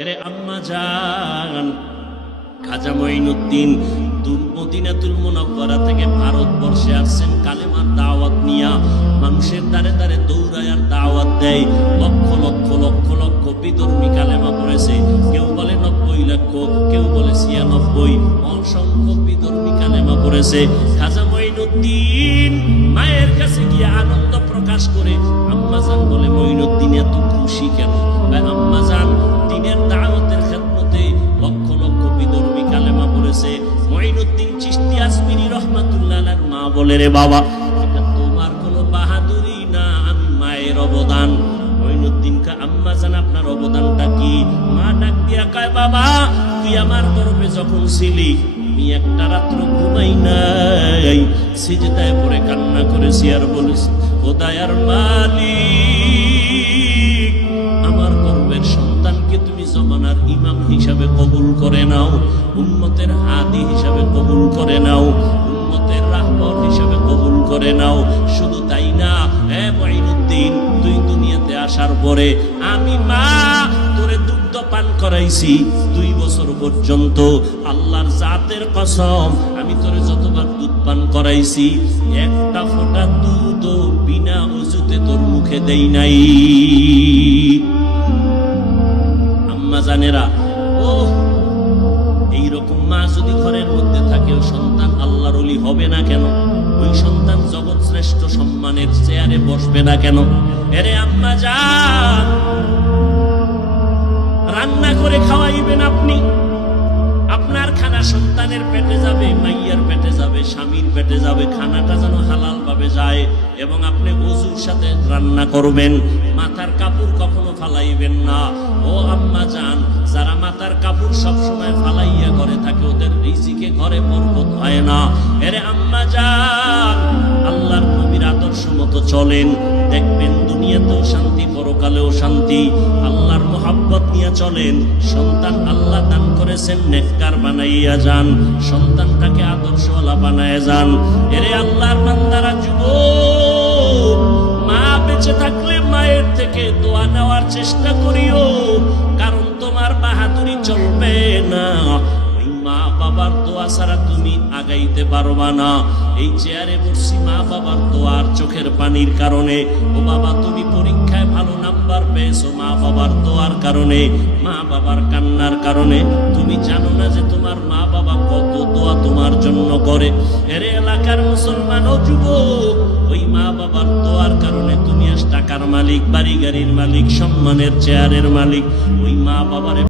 এরে আম্মা জান খাজা মঈনুদ্দিন মদিনাতুল মুনাওয়ারা থেকে ভারতবর্ষে আসছেন কালেমার দাওয়াত নিয়া। মানুষের দ্বারে দ্বারে দৌড়ায় আর দাওয়াত দেয়। লক্ষ লক্ষ লক্ষ লক্ষ বিধর্মী কালেমা পড়েছে। কেউ বলে 90 লক্ষ, কেউ বলে 96। অসংখ্য বিধর্মী কালেমা পড়েছে। খাজা মঈনুদ্দিন মায়ের কাছে গিয়ে আনন্দ প্রকাশ করে আম্মা জান বলে, মঈনুদ্দিন এত খুশি কেন? আম্মা জান দিনের দাওয়াতের খেদমতে লক্ষ লক্ষ বিধর্মী কালেমা পড়েছে। মঈনুদ্দিন চিশতি আসমিনী রাহমাতুল্লাহ আলাইহির মা বলে, রে বাবা, এটা তোমার কোনো বাহাদুরি না, আমি মায়ের অবদান। মঈনুদ্দিনকে আম্মা জান আপনার অবদানটা কি? মা ডাক দিয়া কয়, বাবা তুই আমার গর্ভে যখন ছিলি আমি একটা রাত্র ঘুমাই নাই, সিজদায় পড়ে কান্না করেছি আর বলেছি, ও দয়ার মালিক, আমার গর্ভের সন্তানকে তুমি জমানার ইমাম হিসাবে কবুল করে নাও, উম্মতের হাদি হিসাবে কবুল করে নাও, উম্মতের রাহবর হিসাবে কবুল করে নাও। শুধু তাই না, হে মঈনুদ্দিন, তুই দুনিয়াতে আসার পরে আমি মা তোরে দুগ্ধ পান করাইছি 2 বছর পর্যন্ত। আল্লাহর জাতের কসম, আমি তোরে যতবার দুধ পান করাইছি একটা ফোঁটা দুধও বিনা ওযুতে তোর মুখে দেই নাই। আম্মা জানেরা, ও এইরকম মা যদি ঘরের মধ্যে থাকে, ওই সন্তান আল্লাহর ওলি হবে না কেন? ওই সন্তান জগৎ শ্রেষ্ঠ সম্মানের চেয়ারে বসবে না কেন? এরে আম্মা জান, রান্না করে খাওয়াইবেন আপনি, আপনার খানা সন্তানের পেটে যাবে, মাইয়ার পেটে যাবে, স্বামীর পেটে যাবে, খানাটা যেন হালাল ভাবে যায়। এবং আপনি ওযুর সাথে রান্না করবেন, মাথার কাপড় কখনো ফালাইবেন না। ও আম্মা জান, যারা মাথার কাপড় সবসময় ফালাইয়া ঘরে থাকে, ওদের রিজিকে ঘরে বরকত হয় না। এরে আম্মা জান, আল্লাহর নবীর আদর্শ মতো চলেন, দেখবেন দুনিয়াতেও শান্তি, পরকালেও শান্তি। আল্লাহর মোহাব্বত নিয়ে চলেন। সন্তান আল্লাহ দান করেছেন, নেককার বানাইয়া যান, সন্তানটাকে আদর্শওয়ালা বানায় যান। এরে আল্লাহর বান্দারা, যুবক, মা বেঁচে থাকলে মায়ের থেকে দোয়া নেওয়ার চেষ্টা করিও, কারণ তোমার বাহাদুরি চলবে না। ওই মা বাবার দোয়া ছাড়া তুমি আগাইতে পারবা না। এই চেয়ারে বসছি মা বাবার দোয়ার চোখের পানির কারণে। ও বাবা, তুমি পরীক্ষায় ভালো নাম্বার পেয়েছো মা বাবার দোয়ার কারণে, মা বাবার কান্নার কারণে। তুমি জানো না যে তোমার মা বাবা কত দোয়া তোমার জন্য করে। এরে এলাকার মুসলমান ও যুবক, ওই মা বাবার দোয়ার কারণে তুমি আজ টাকার মালিক, বাড়ি গাড়ির মালিক, সম্মানের চেয়ারের মালিক। ওই মা বাবার